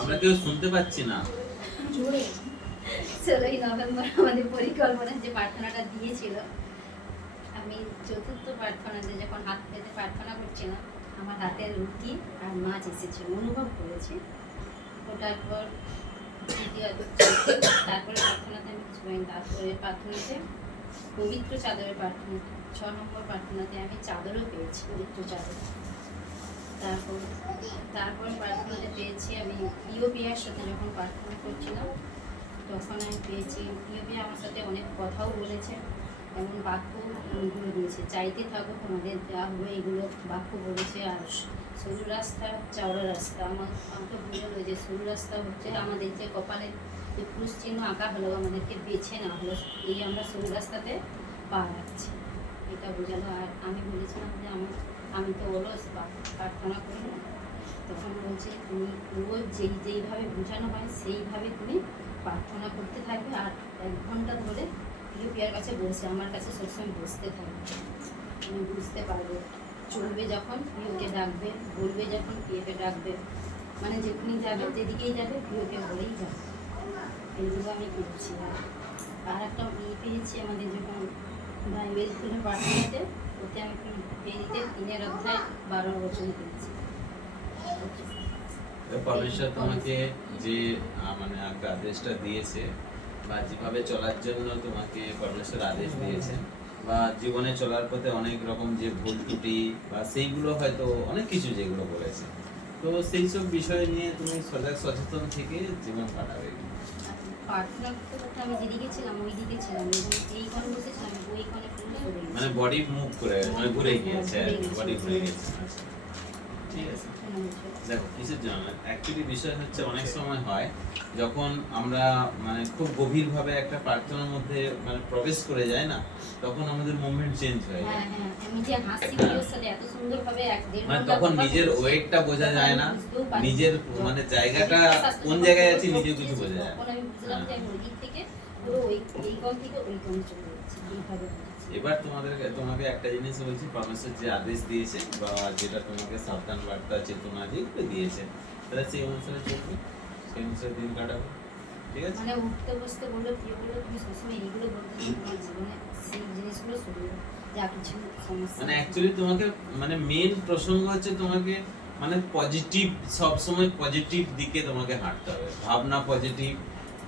আমরা কেউ শুনতে পাচ্ছি না। ষোলোই নভেম্বর আমাদের পরিকল্পনা যে প্রার্থনাটা দিয়েছিল, আমি চতুর্থ প্রার্থনাতে যখন হাত পেতে প্রার্থনা করছিলাম, আমার হাতের রুটি আর মাছ এসেছিল, অনুভব করেছি। ওটার পর তারপরে প্রার্থনাতে আমি কিছু পাইনি। তারপরে প্রার্থনাতে পবিত্র চাদরের প্রার্থনা, ছ নম্বর প্রার্থনাতে আমি চাদরও পেয়েছি, পবিত্র চাদর। তারপর তারপর প্রার্থনাতে পেয়েছি আমি ইউপিআর সাথে যখন প্রার্থনা করছিলাম, তখন আমি পেয়েছি। ইউপি আমার সাথে অনেক কথাও বলেছে এমন বাক্যগুলো দিয়েছে চাইতে থাকো, তোমাদের যা হবে এগুলো বাক্য বলেছে আর সরু রাস্তা, চওড়া রাস্তা। আমার আমাকে বুঝলো যে সরু রাস্তা হচ্ছে আমাদের যে কপালে যে ক্রুশ চিহ্ন আঁকা হলো, আমাদেরকে বেছে না হলো। এই আমরা সরু রাস্তাতে পা রাখছি, এটা বোঝালো। আর আমি বলেছিলাম যে আমার আমি তো অলস প্রার্থনা করি না তখন বলছে, তুমি রোজ যেই যেইভাবে বোঝানো হয়, সেইভাবে তুমি প্রার্থনা করতে থাকবে। আর এক ঘণ্টা ধরে পিয়ার কাছে বসে, আমার কাছে সবসময় বসতে থাকবে। তুমি বুঝতে পারবে। চলবে যখন প্রিয়কে ডাকবে, বলবে যখন প্রিয়কে ডাকবে। মানে যেখানেই যাবে, যেদিকেই যাবে প্রিয়কে বলেই যাবে। এইগুলো আমি পেয়েছি আর একটা পেয়েছি আমাদের যখন পেয়েছি পরমেশ্বর তোমাকে যে মানে আদেশটা দিয়েছে বা যেভাবে চলার জন্য তোমাকে পরমেশ্বর আদেশ দিয়েছে বা জীবনে চলার পথে অনেক রকম যে ভুল ত্রুটি বা সেইগুলো হয়তো অনেক কিছু যেগুলো বলেছে। তো সেই সব বিষয় নিয়ে তুমি সজাগ সচেতন থেকে জীবন কাটাবে। মানে বডি মুভ করে মানে ঘুরে গিয়েছে বডি ঘুরে আচ্ছা। ঠিক আছে দেখো কিসের জন্য? অ্যাকচুয়ালি বিষয় হচ্ছে অনেক সময় হয় যখন আমরা মানে খুব গভীরভাবে একটা প্রার্থনার মধ্যে মানে প্রবেশ করে যায় না তখন আমাদের মুভমেন্ট চেঞ্জ হয়ে হ্যাঁ যায় হ্যাঁ আমি যে হাসি প্রিয়র সাথে এত সুন্দরভাবে এক দেড় মানে তখন নিজের ওয়েটটা বোঝা যায় না নিজের মানে জায়গাটা কোন জায়গায় আছি নিজেও কিছু বোঝা যায়। এবার তোমাদের তোমাকে একটা জিনিস বলছি পরমেশ্বর যে আদেশ দিয়েছে বা যেটা তোমাকে সাবধান বার্তা চেতনা যেগুলো দিয়েছে তাহলে সেই অনুসারে চলবে সেই অনুসারে দিন কাটাবো ঠিক আছে? মানে উঠতে বসতে বলল প্রিয় বলল তুমি সবসময় এইগুলো বলতে তোমার জীবনে সেই জিনিসগুলো শুরু যা কিছু সমস্যা। মানে অ্যাকচুয়ালি তোমাকে মানে মেন প্রসঙ্গ হচ্ছে তোমাকে মানে পজিটিভ সব পজিটিভ দিকে তোমাকে হাঁটতে হবে। ভাবনা পজিটিভ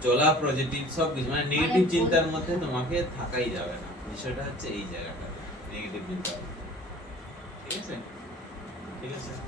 চলা পজিটিভ সব কিছু মানে নেগেটিভ চিন্তার মধ্যে তোমাকে থাকাই যাবে না। বিষয়টা হচ্ছে এই জায়গাটা নেগেটিভ চিন্তা ঠিক আছে? 嗯。